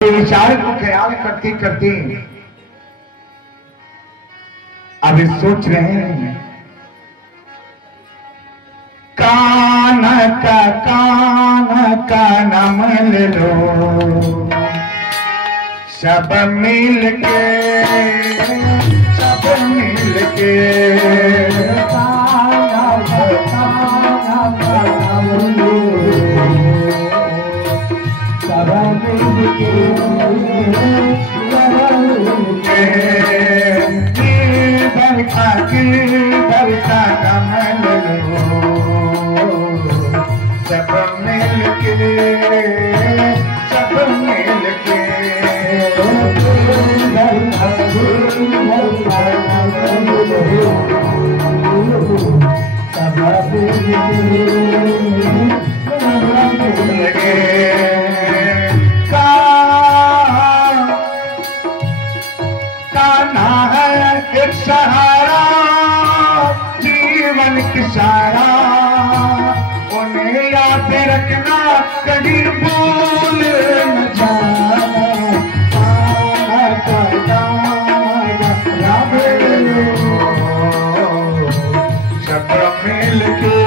विचार को ख्याल करते करते अब सोच रहे हैं कान का नाम ले लो सब मिल के सहारा जीवन की सारा उन्हें याद रखना कभी भूल न जाना सब मिल के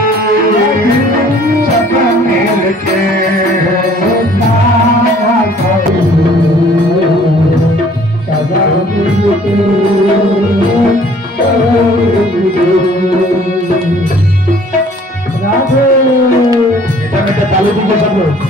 ताली दीजिए सब लोग।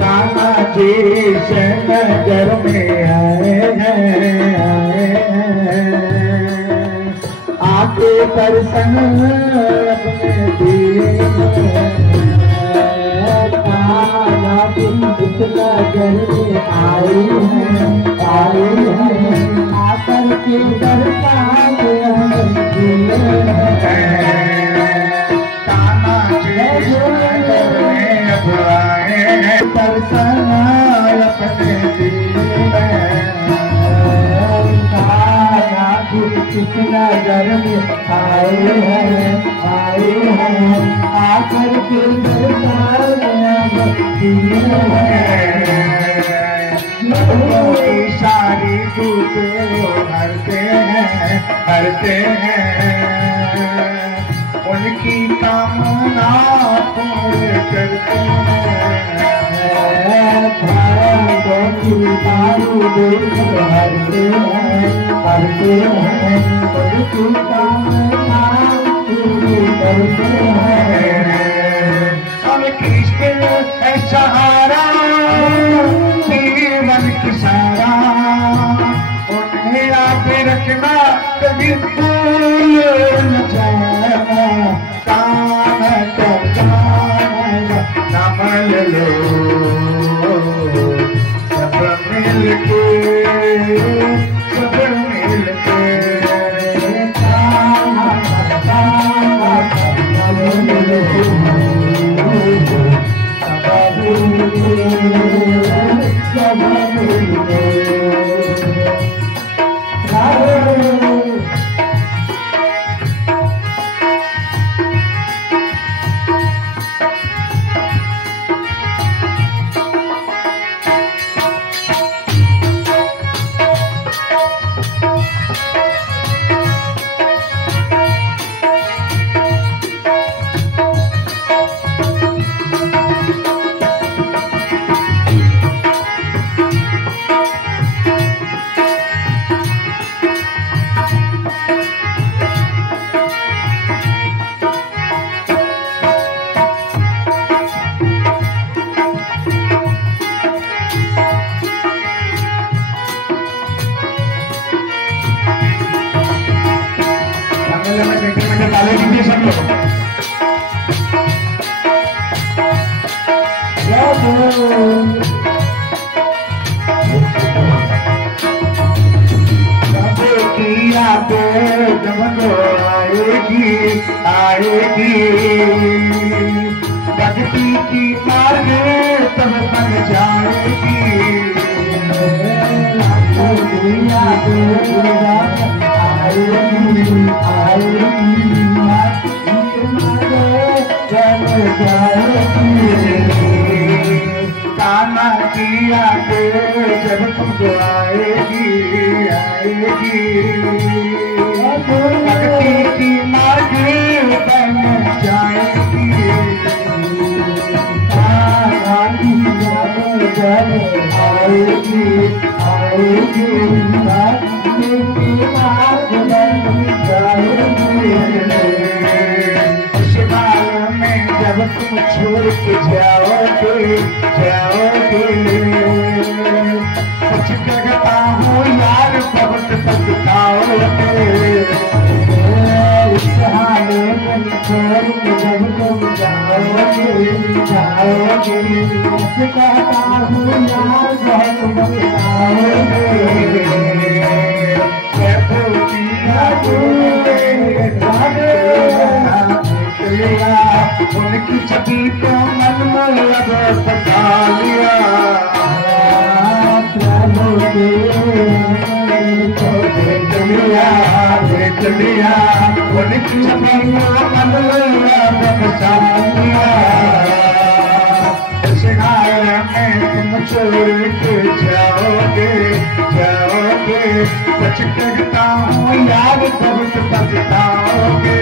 कान्हा जी से नगर में आए हैं आके दर्शन अपने दिए कान्हा जी इस नगर में आए हैं आकर के दर्शन दिए कान्हा जी नगर में आए हैं दर्शन अपने किस नगर में आए हैं आकर के सारी दूध भरते हैं उनकी कामना पूर्ण करते हैं दारू दूध भरते हैं उनकी कामना पूर्ण करते हैं हम कृष्ण है सहारा जीवन की सारा उन्हें याद रखना कभी भूल न जाना कान का नाम ले लो सब मिल के ताले दीजिए सब लोग। जब आएगी आएगी भक्ति की मार्ग तब बन जाएगी। काना किया दे जब तुमको आएगी आएगी भक्ति की मार्ग बन जाएगी। आएगी आएगी भक्ति की मार्ग बन जाएगी। शिवाल में जब तुम छोड़ के जाओगे जाओगे कुछ कहता हूँ यार बहुत पछताओगे। इस हाल में छोड़ के जब तुम जाओगे जाओगे कुछ कहता हूँ यार बहुत पछताओगे। उनकी छवि को मन में लगा बसा लिया देख लिया उनकी छवि को मन में लगा बसा लिया। शिकार में तुम छोड़ के जाओगे जाओगे सच कहता हूँ यार बहुत पछताओगे।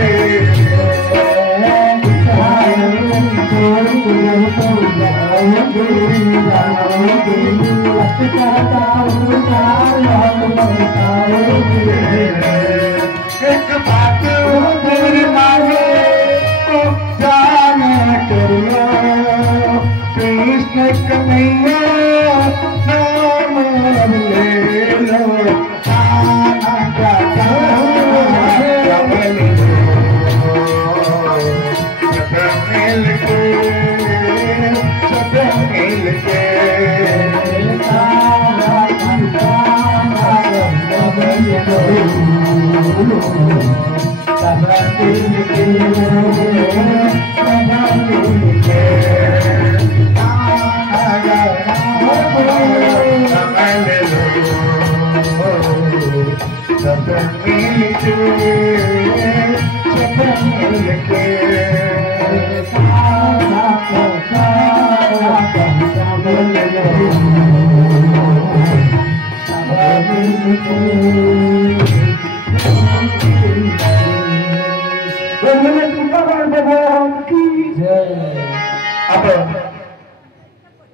एक बात मेरी मांगे तो जान कर लो कृष्ण कन्हैया नाम ले लो। खाना का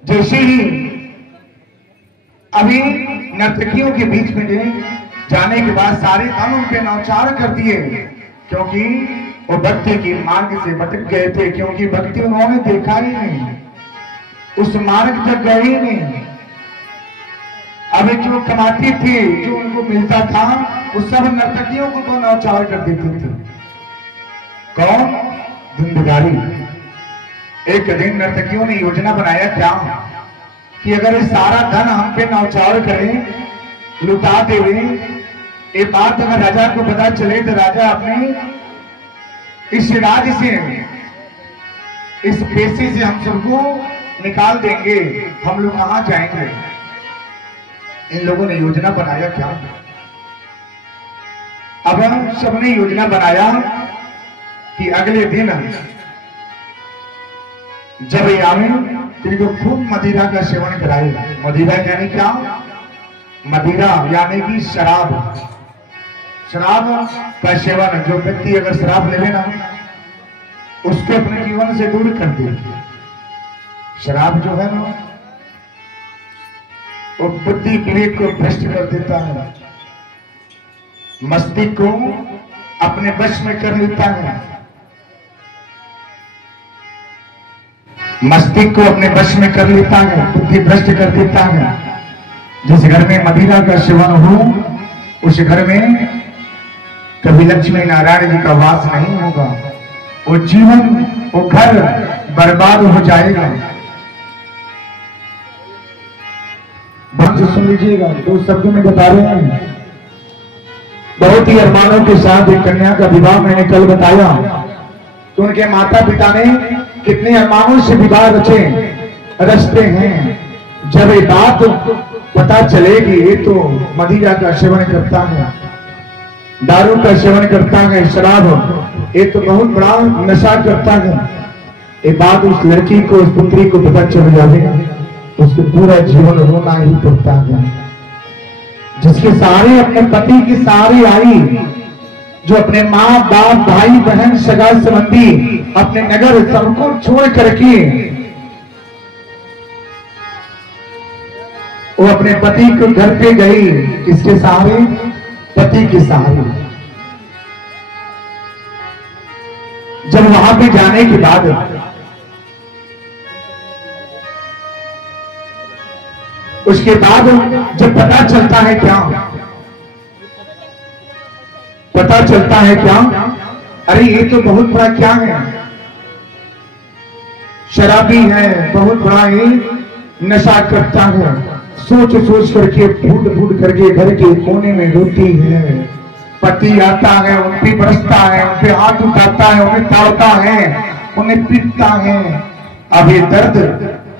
जैसे ही अभी नर्तकियों के बीच में जाने के बाद सारे हम उनके नौचार कर दिए क्योंकि वो भक्ति की मार्ग से भटक गए थे। क्योंकि भक्ति उन्होंने देखा ही नहीं, उस मार्ग तक गए ही नहीं। अभी जो कमाती थी जो उनको मिलता था वो सब नर्तकियों को तो नौचार कर देती थी। कौन? धुंधगारी। एक दिन नर्तकियों ने योजना बनाया क्या कि अगर ये सारा धन हम पे नौचार करें लुटा देवे, ये बात अगर राजा को पता चले तो राजा अपने इस राज्य से इस पेशे से हम सबको निकाल देंगे। हम लोग कहां जाएंगे? इन लोगों ने योजना बनाया क्या? अब हम सबने योजना बनाया कि अगले दिन जब ये आवे इनको खूब मदिरा का सेवन कराए। मदिरा यानी क्या? मदिरा यानी कि शराब। शराब का सेवन, जो व्यक्ति अगर शराब लेवे ना उसको अपने जीवन से दूर कर दे। शराब जो है ना वो बुद्धि विवेक को भ्रष्ट कर देता है, मस्तिष्क को अपने वश में कर लेता है, मस्तिष्क को अपने वश में कर लेता है, बुद्धि भ्रष्ट कर देता है। जिस घर में मदिरा का सेवन हो उस घर में कभी लक्ष्मी नारायण जी का वास नहीं होगा, वो जीवन, वो घर बर्बाद हो जाएगा। बात सुन लीजिएगा, दो शब्द में बता रहे हैं। बहुत ही अरमानों के साथ एक कन्या का विवाह मैंने कल बताया तो उनके माता पिता ने कितने अरमानों से विवाह रचते हैं। जब ये बात पता चलेगी ये तो मदिरा का सेवन करता है, दारू का सेवन करता है, शराब, ये तो बहुत बड़ा नशा करता है, ये बात उस लड़की को, उस पुत्री को पता चल जाएगा, उसको पूरा जीवन रोना ही पड़ता है। जिसके सारे अपने पति की सारी आई, जो अपने माँ बाप भाई बहन सगा संबंधी अपने नगर सबको छोड़ करके वो अपने पति को घर पे गई, किसके सहारे? पति के सहारे। जब वहां पे जाने के बाद उसके बाद जब पता चलता है क्या, पता चलता है क्या, अरे ये तो बहुत बड़ा क्या है, शराबी है, बहुत बड़ा ही नशा करता है। सोच सोच करके फूट फूट करके घर के कोने में रोती है। पति आता है, उन पे बरसता है, उन पे हाथ उठाता है, उन्हें ताड़ता है, उन्हें पीटता है। अब ये दर्द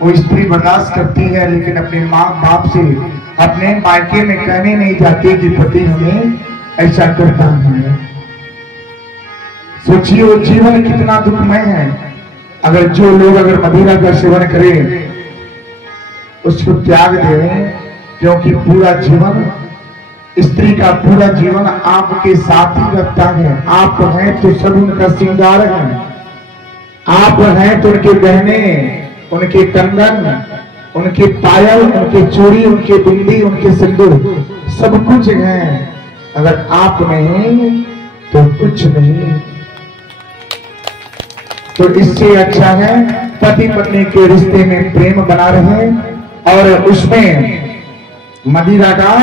वो स्त्री बर्दाश्त करती है, लेकिन अपने माँ बाप से, अपने मायके में कहने नहीं जाती कि पति हमें ऐसा करता है। सोचिए वो जीवन कितना दुखमय है। अगर जो लोग अगर मदिरा का सेवन करें, उसको त्याग दें, क्योंकि पूरा जीवन, स्त्री का पूरा जीवन आपके साथ ही रहता है। आप हैं तो सब उनका श्रृंगार है, आप हैं तो उनके गहने, उनके कंगन, उनके पायल, उनके चूड़ी, उनके बिंदी, उनके सिंदूर, सब कुछ है। अगर आप नहीं तो कुछ नहीं। तो इससे अच्छा है पति पत्नी के रिश्ते में प्रेम बना रहे और उसमें मदिरा का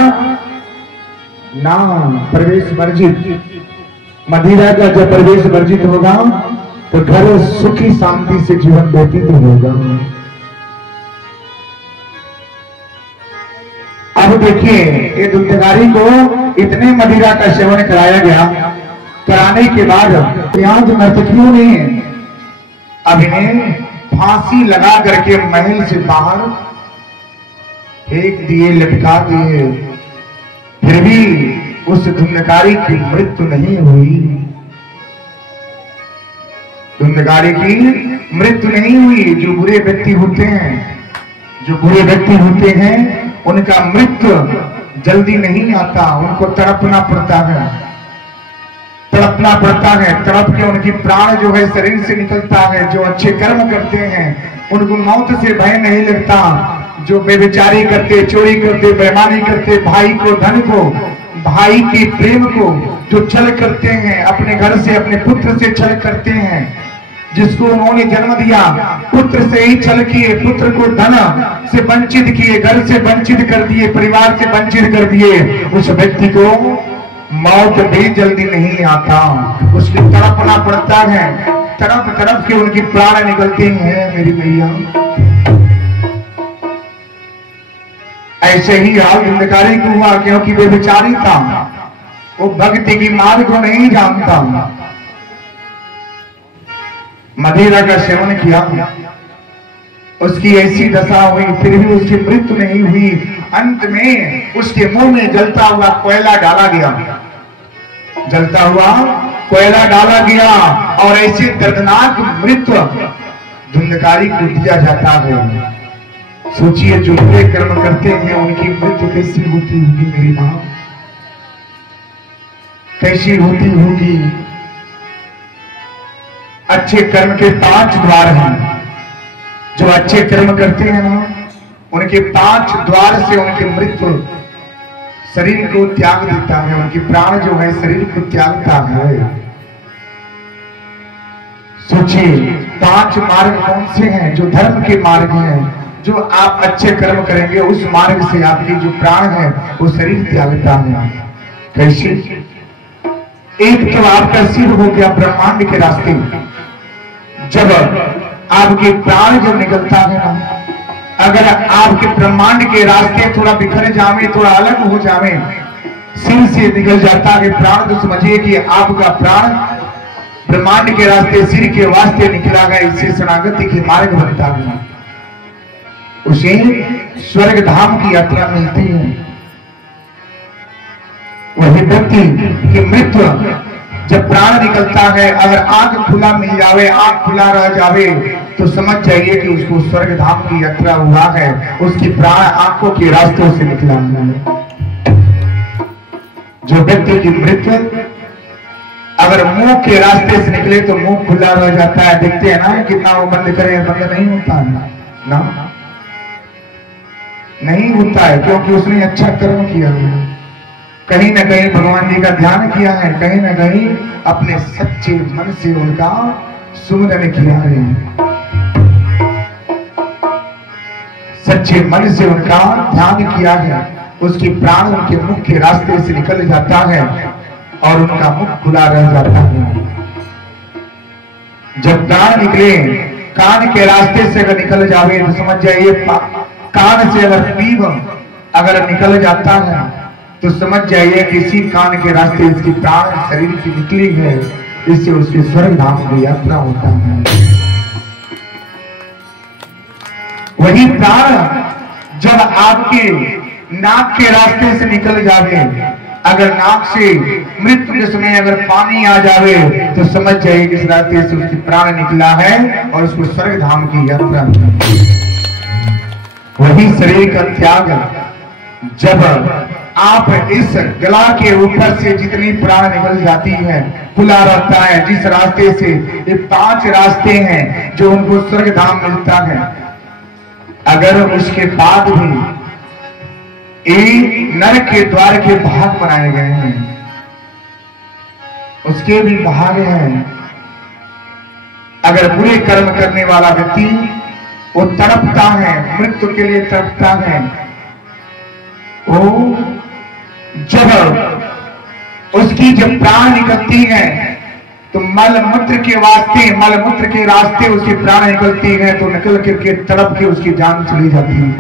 नाम प्रवेश वर्जित। मदिरा का जब प्रवेश वर्जित होगा तो घर सुखी शांति से जीवन व्यतीत होगा। अब देखिए, ये दुर्गारी को इतने मदिरा का सेवन कराया गया, कराने के बाद आज नर्तकियों ने अभिनय फांसी लगा करके महल से बाहर फेंक दिए, लटका दिए, फिर भी उस धुंधकारी की मृत्यु नहीं हुई। धुंधकारी की मृत्यु नहीं हुई। जो बुरे व्यक्ति होते हैं, जो बुरे व्यक्ति होते हैं, उनका मृत्यु जल्दी नहीं आता, उनको तड़पना पड़ता है, तड़पना पड़ता है, तड़प के उनकी प्राण जो है शरीर से निकलता है। जो अच्छे कर्म करते हैं उनको मौत से भय नहीं लगता। जो बेविचारी करते, चोरी करते, बेईमानी करते, भाई को, धन को, भाई के प्रेम को जो छल करते हैं, अपने घर से, अपने पुत्र से छल करते हैं, जिसको उन्होंने जन्म दिया पुत्र से ही छल किए, पुत्र को धन से वंचित किए, घर से वंचित कर दिए, परिवार से वंचित कर दिए, उस व्यक्ति को मौत भी जल्दी नहीं आता, उसकी तड़पना पड़ता है। तड़प तड़प के उनकी प्राण निकलती हैं। मेरी मैया, ऐसे ही हाल धुंधकारी को हुआ, क्योंकि वे बेचारी था, वो भक्ति की मार्ग को नहीं जानता। मदिरा का सेवन किया, उसकी ऐसी दशा हुई, फिर भी उसकी मृत्यु नहीं हुई। अंत में उसके मुंह में जलता हुआ कोयला डाला गया, जलता हुआ कोयला डाला गया, और ऐसी दर्दनाक मृत्यु धुंधकारी को दिया जाता है। सोचिए, जो बुरे कर्म करते हैं उनकी मृत्यु कैसी होती होगी मेरी मां, कैसी होती होगी। अच्छे कर्म के 5 द्वार हैं। जो अच्छे कर्म करते हैं ना, उनके 5 द्वार से उनकी मृत्यु शरीर को त्याग देता है, उनकी प्राण जो है शरीर को त्यागता है। सोचिए, 5 मार्ग कौन से हैं? जो धर्म के मार्ग हैं, जो आप अच्छे कर्म करेंगे उस मार्ग से आपकी जो प्राण है वो शरीर त्यागता है। कैसे? एक तो आपका सिर हो गया ब्रह्मांड के रास्ते। जब आपके प्राण जब निकलता है ना, अगर आपके ब्रह्मांड के रास्ते थोड़ा बिखर जावे, थोड़ा अलग हो जावे, सिर से निकल जाता है प्राण, तो समझिए कि आपका प्राण ब्रह्मांड के रास्ते सिर के वास्ते निकला है। इससे शरणागति के मार्ग बनता है, उसे स्वर्ग धाम की यात्रा मिलती है। वही व्यक्ति की मृत्यु जब प्राण निकलता है, अगर आंख खुला मिल जावे, आंख खुला रह जावे, तो समझ जाइए कि उसको स्वर्ग धाम की यात्रा हुआ है। उसकी प्राण आंखों के रास्तों से निकला है। जो व्यक्ति की मृत्यु अगर मुंह के रास्ते से निकले तो मुंह खुला रह जाता है। देखते हैं ना, कितना वो बंद करे, बंद नहीं होता है ना, नहीं होता है, क्योंकि उसने अच्छा कर्म किया है, कहीं ना कहीं भगवान जी का ध्यान किया है, कहीं ना कहीं अपने सच्चे मन से उनका सुमिरन किया है, सच्चे मन से उनका ध्यान किया है। उसकी प्राण उनके मुख के रास्ते से निकल जाता है और उनका मुख खुला रह जाता है। जब प्राण निकले कान के रास्ते से अगर निकल जावे तो समझ जाइए, कान से अगर पीप अगर निकल जाता है तो समझ जाइए कि इसी कान के रास्ते इसकी प्राण शरीर की निकली है। इससे उसके स्वर्ग धाम की यात्रा होता है। वही प्राण जब आपके नाक के रास्ते से निकल जावे, अगर नाक से मृत्यु के समय अगर पानी आ जावे तो समझ जाइए कि इस रास्ते से उसकी प्राण निकला है और उसको स्वर्ग धाम की यात्रा। वही शरीर का त्याग जब आप इस गला के ऊपर से जितनी प्राण निकल जाती है, खुला रहता है, जिस रास्ते से ये 5 रास्ते हैं जो उनको स्वर्ग धाम मिलता है, अगर उसके बाद भी नरक के द्वार के भाग बनाए गए हैं, उसके भी भाग हैं। अगर बुरे कर्म करने वाला व्यक्ति वो तड़पता है, मृत्यु के लिए तड़पता है, वो जब उसकी जब प्राण निकलती है तो मल मूत्र के वास्ते, मल मूत्र के रास्ते उसकी प्राण निकलती है, तो निकल करके तड़प के उसकी जान चली जाती है।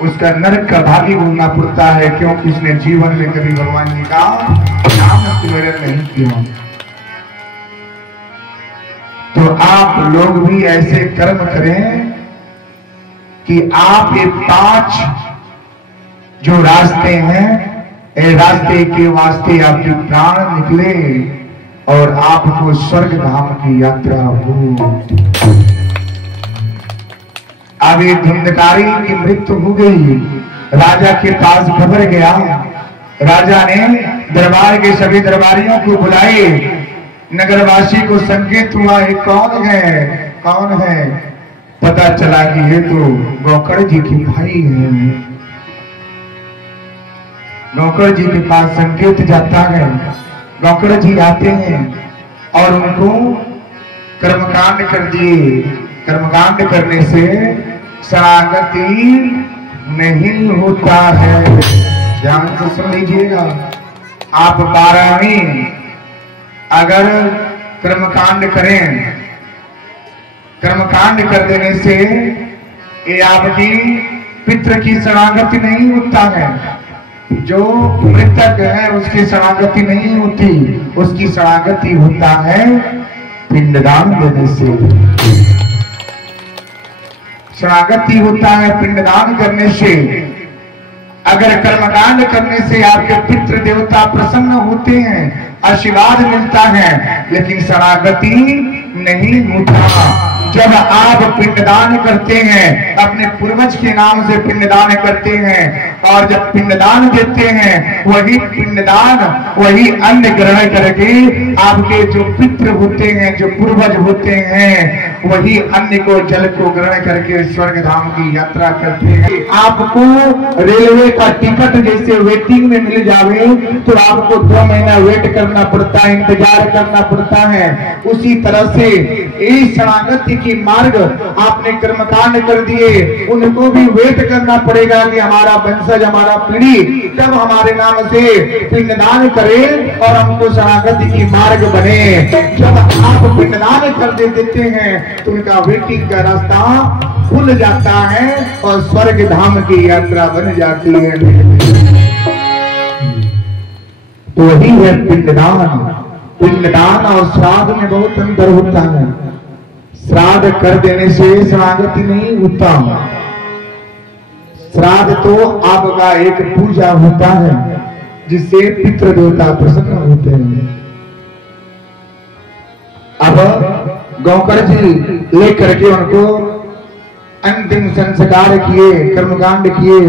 उसका नरक का भागी बोलना पड़ता है, क्योंकि उसने जीवन में कभी भगवान जी का नाम स्मरण नहीं किया। तो आप लोग भी ऐसे कर्म करें कि आप ये 5 जो रास्ते हैं, ये रास्ते के वास्ते आपकी प्राण निकले और आपको स्वर्ग धाम की यात्रा हो। अब ये धुंधकारी की मृत्यु हो गई, राजा के पास खबर गया, राजा ने दरबार के सभी दरबारियों को बुलाए, नगरवासी को संकेत हुआ ये कौन है, कौन है? पता चला कि ये तो गोकर्ण जी के भाई हैं। गोकर्ण जी के पास संकेत जाता है, गोकर्ण जी आते हैं और उनको कर्मकांड कर दिए। कर्मकांड करने से शरणागति नहीं होता है। ध्यान से सुन लीजिएगा, आप 12वीं अगर कर्मकांड करें, कर्मकांड कर देने से ये आपकी पितृ की शरणागति नहीं होता है। जो मृतक है उसकी शरणागति नहीं होती, उसकी शरणागति होता है पिंडदान देने से। शरणागति होता है पिंडदान करने से। अगर कर्मकांड करने से आपके पितृ देवता प्रसन्न होते हैं, आशीर्वाद मिलता है, लेकिन शरणागति नहीं होता। जब आप पिंडदान करते हैं, अपने पूर्वज के नाम से पिंडदान करते हैं और जब पिंडदान देते हैं, वही पिंडदान, वही अन्न ग्रहण करके आपके जो पितृ होते हैं, जो पूर्वज होते हैं, वही अन्न को, जल को ग्रहण करके स्वर्ग धाम की यात्रा करते हैं। आपको रेलवे का टिकट जैसे वेटिंग में मिल जावे तो आपको 2 महीना वेट करना पड़ता है, इंतजार करना पड़ता है। उसी तरह से इस शरणागति की मार्ग आपने कर्मकांड कर दिए, उनको भी वेट करना पड़ेगा कि हमारा वंशज, हमारा पीढ़ी तब हमारे नाम से पिंडदान करे और हमको शरणागति की मार्ग बने। जब आप पिंडदान कर देते हैं तो उनका वेटिंग का रास्ता खुल जाता है और स्वर्ग धाम की यात्रा बन जाती है। तो वही है पिंडदान। पिंडदान और श्राद्ध में बहुत अंतर होता है। श्राद्ध कर देने से शरणागति नहीं होता। श्राद्ध तो आपका एक पूजा होता है जिससे पितृ देवता प्रसन्न होते हैं। अब गौकर जी लेकर के उनको अंतिम संस्कार किए, कर्मकांड किए,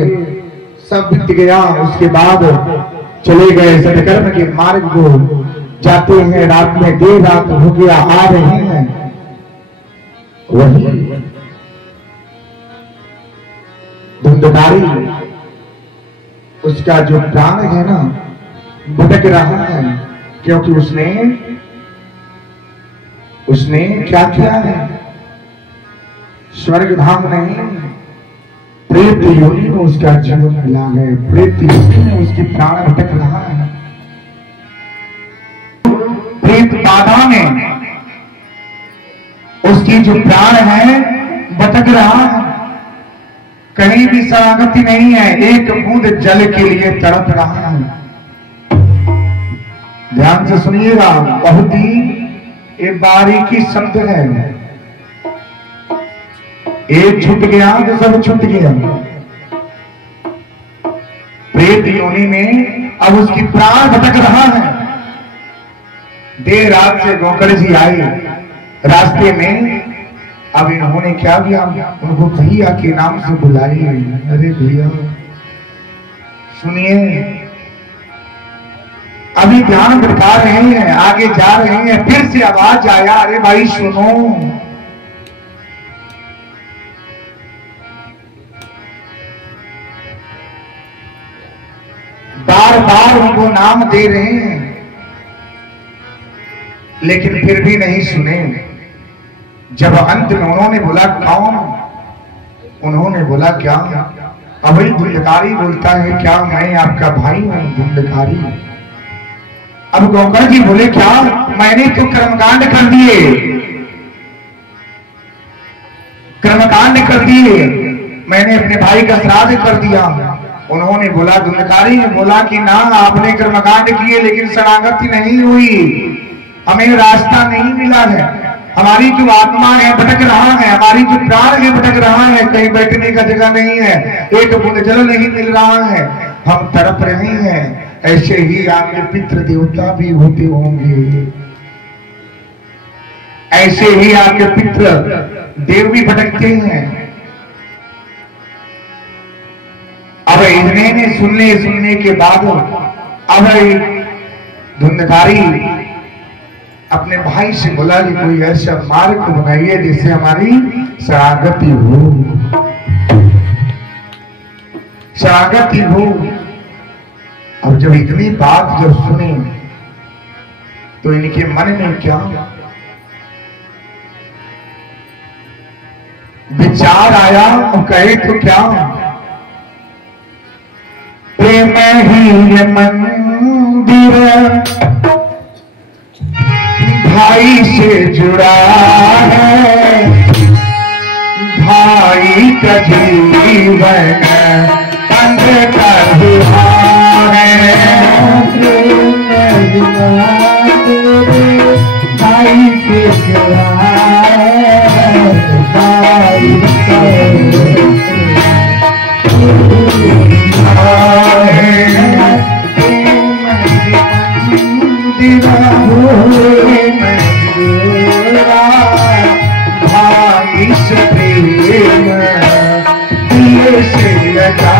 सब बीत गया। उसके बाद चले गए सत्कर्म के मार्ग को, जाते हैं रात में, देर रात हो गया, आ रहे हैं। वही धुंधकारी उसका जो प्राण है ना भटक रहा है, क्योंकि उसने क्या किया है? स्वर्ग धाम नहीं, प्रेत योनि में उसका जीवन मिला है। प्रेत योनि में उसकी प्राण भटक रहा है। प्रेत बाधा में उसकी जो प्राण है भटक रहा है। कहीं भी शरणागति नहीं है, एक बूंद जल के लिए तड़प रहा है। ध्यान से सुनिएगा, बहुत ही एक बारीकी शब्द है। एक छूट गया तो सब छूट गया। प्रेत योनि में अब उसकी प्राण भटक रहा है। देर रात से गौकर जी आए, रास्ते में अब इन्होंने क्या किया? उनको भैया के नाम से बुलाई। अरे भैया सुनिए, अभी ध्यान भटका रहे हैं, आगे जा रहे हैं, फिर से आवाज आया, अरे भाई सुनो। बार बार उनको नाम दे रहे हैं, लेकिन फिर भी नहीं सुने। जब अंत में उन्होंने बोला कौन? उन्होंने बोला क्या? अभी धुंधकारी बोलता है, क्या मैं आपका भाई हूं धुंधकारी। अब गौकर जी बोले क्या? मैंने तो कर्मकांड कर दिए, कर्मकांड कर दिए, मैंने अपने भाई का श्राद्ध कर दिया। उन्होंने बोला, धुंधकारी ने बोला कि ना, आपने कर्मकांड किए लेकिन शरणागति नहीं हुई, हमें रास्ता नहीं मिला है, हमारी जो आत्मा है भटक रहा है, हमारी जो प्राण है भटक रहा है, कहीं बैठने का जगह नहीं है, एक बूंद जल नहीं मिल रहा है, हम तड़प रहे हैं। ऐसे ही आपके पितृ देवता भी होते होंगे, ऐसे ही आपके पितृ देव भी भटकते हैं। अब इतने सुनने के बाद अब धुंधकारी अपने भाई से बोला कि कोई ऐसा मार्ग बनाइए जिससे हमारी शरणागति हो, शरणागति हो। अब जब इतनी बात जब सुनी तो इनके मन में क्या विचार आया? और कहे तो क्या, प्रेम ही मंदिर भाई से जुड़ा है, भाई का जीवन अंधकार हुआ है। भाई से जुड़ा है, भाई भाई से प्रेम दिल से लगा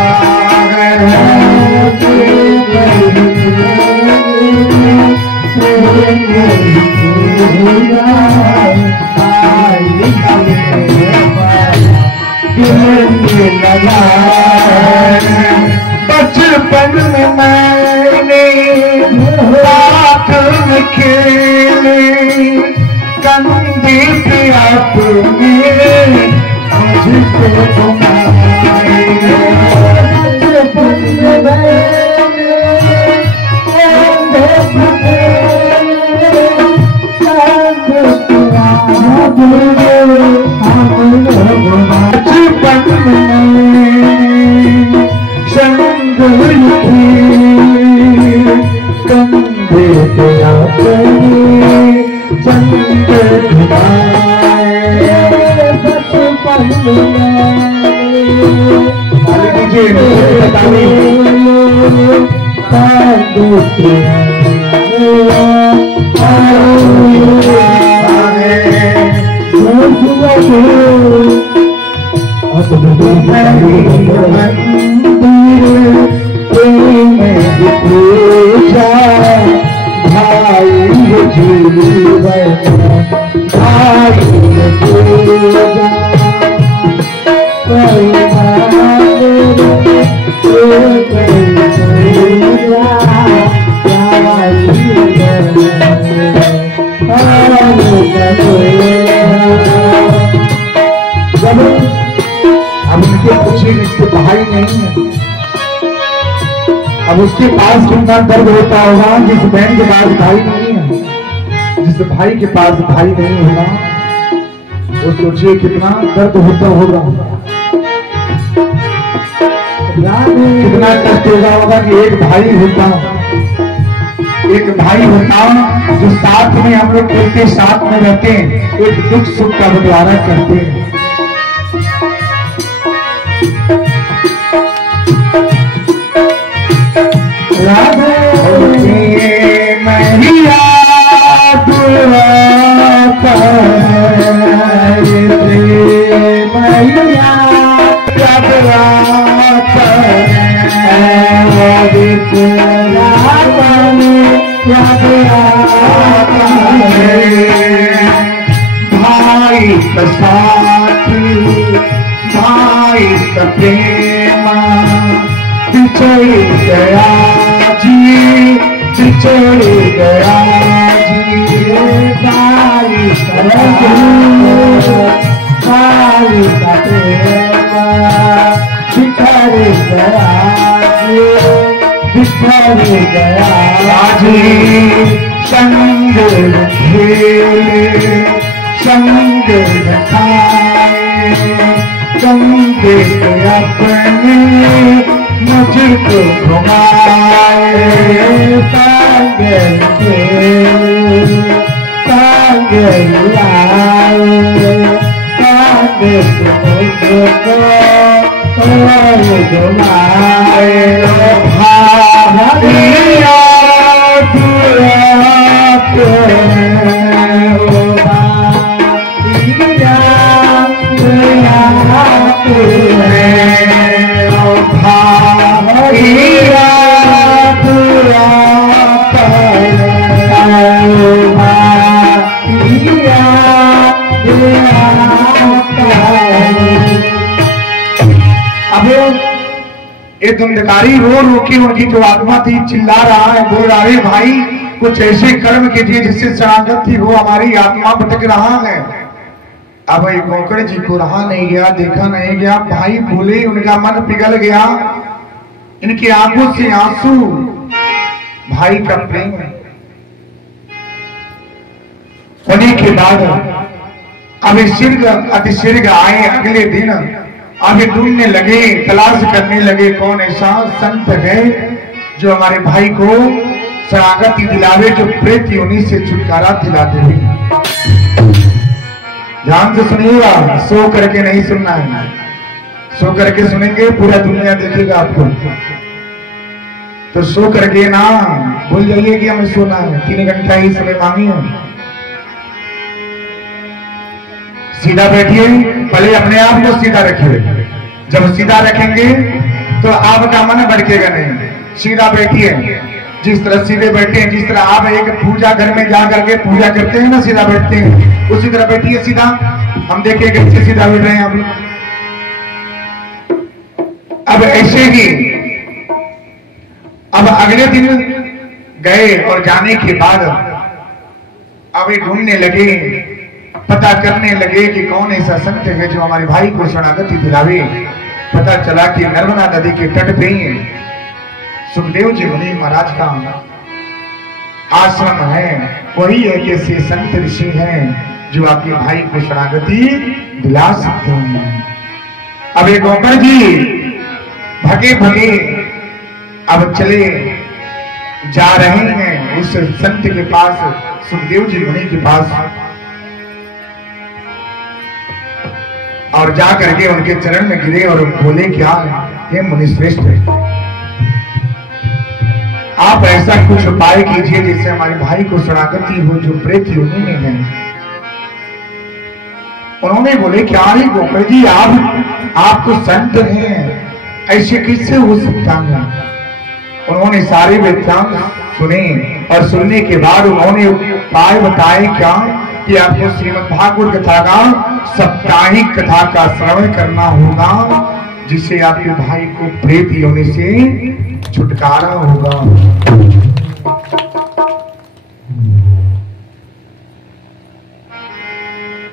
दिल से लगा अब उनके पूछे इसके भाई नहीं है, अब उसके पास कितना दर्द होता होगा जिस बहन के पास भाई नहीं है, जिस भाई के पास भाई नहीं होगा वो सोचिए कितना दर्द होता होगा, कितना कष्ट होगा कि एक भाई होता जो साथ में हम लोग खेलते साथ में रहते हैं, एक दुख सुख का बंटवारा करते हैं। भाई का साथ, भाई का प्रेम बिछड़ गया जी, बिछड़ गया जी। भाई का प्रेम बिछड़ गया जी, बिछड़ गया जी। संग खेले संग खाए, संग अपने मुझको घुमाए। संग खेले संग लाए, संग मुझको घुमाए। भाइया ये धुंधकारी रो के उनकी जो आत्मा थी चिल्ला रहा है, बोल रहा है भाई कुछ ऐसे कर्म कीजिए जिससे शरणागत थी वो हमारी आत्मा भटक रहा है। अब ये गोकर्ण जी को रहा नहीं गया, देखा नहीं गया, भाई बोले, उनका मन पिघल गया, इनकी आंखों से आंसू, भाई का प्रेम। होने के बाद अब अतिशीघ्र आए अगले दिन, अभी ढूंढने लगे, तलाश करने लगे कौन ऐसा संत है जो हमारे भाई को शरणागति दिलावे, जो प्रेत योनि से छुटकारा दिलाते हुए। ध्यान से सुनिएगा, सो करके नहीं सुनना है, सो करके सुनेंगे पूरा दुनिया देखेगा आपको, तो सो करके ना भूल जाइए कि हमें सोना है, 3 घंटा ही समय मांगी है। सीधा बैठिए, पहले अपने आप को सीधा रखिए, जब सीधा रखेंगे तो आपका मन भटकेगा नहीं। सीधा बैठिए, जिस तरह सीधे बैठे हैं, जिस तरह आप एक पूजा घर में जा करके पूजा करते हैं ना, सीधा बैठते हैं, उसी तरह बैठिए सीधा। हम देखिए कैसे सीधा बैठ रहे हैं आप लोग। अब ऐसे ही अब अगले दिन गए और जाने के बाद अब ढूंढने लगे, पता करने लगे कि कौन ऐसा संत है जो हमारे भाई को शरणागति दिलावे। पता चला कि नर्मदा नदी के तट पे सुखदेव जी मुनि महाराज का आश्रम है, वही एक ऐसे संत ऋषि हैं जो आपके भाई को शरणागति दिला सकते हैं। अब एक गोकर्ण जी भगे भगे अब चले जा रहे हैं उस संत के पास, सुखदेव जी मुनि के पास, और जा करके उनके चरण में गिरे और बोले, क्या हे मुनिश्रेष्ठ, आप ऐसा कुछ उपाय कीजिए जिससे हमारे भाई को शरणागति हो जो प्रेत योनि में है। उन्होंने बोले, क्या ही गोपाल जी, आप तो संत हैं, ऐसे किससे हो सकता है। उन्होंने सारे वृत्तांत सुने और सुनने के बाद उन्होंने उपाय बताए, क्या कि आपको श्रीमद् भागवत कथा का साप्ताहिक कथा का श्रवण करना होगा, जिससे आपके भाई को प्रेत योनि से छुटकारा होगा।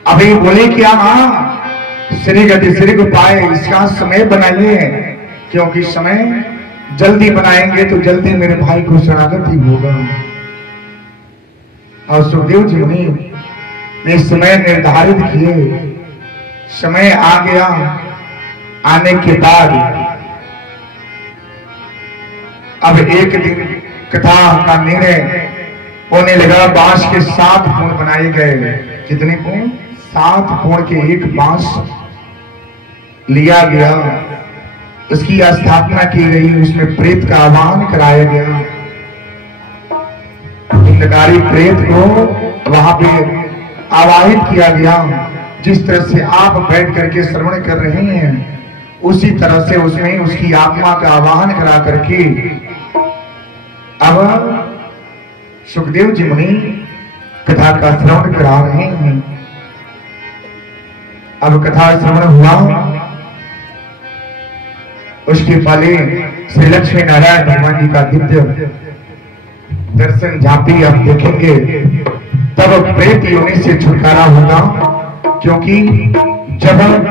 अभी बोले, क्या श्री गति श्री उपाय, इसका समय बनाइए, क्योंकि समय जल्दी बनाएंगे तो जल्दी मेरे भाई को शरणागति होगा। और सुखदेव जी ने समय निर्धारित किए। समय आ गया, आने के बाद अब एक दिन कथा का निर्णय होने लगा। बांस के 7 कोण बनाए गए। कितने कोण? 7 कोण के एक बांस लिया गया, उसकी स्थापना की गई, उसमें प्रेत का आह्वान कराया गया। इंद्रकारी प्रेत को वहां पे आवाहित किया गया। जिस तरह से आप बैठ करके श्रवण कर रहे हैं, उसी तरह से उसमें उसकी आत्मा का आवाहन करा करके अब सुखदेव जी मुनि कथा का श्रवण करा रहे हैं। अब कथा श्रवण हुआ, उसके पहले श्री लक्ष्मी नारायण भगवान जी का दिव्य दर्शन झांपी आप देखेंगे, तब प्रेत योनि से छुटकारा होगा। क्योंकि जब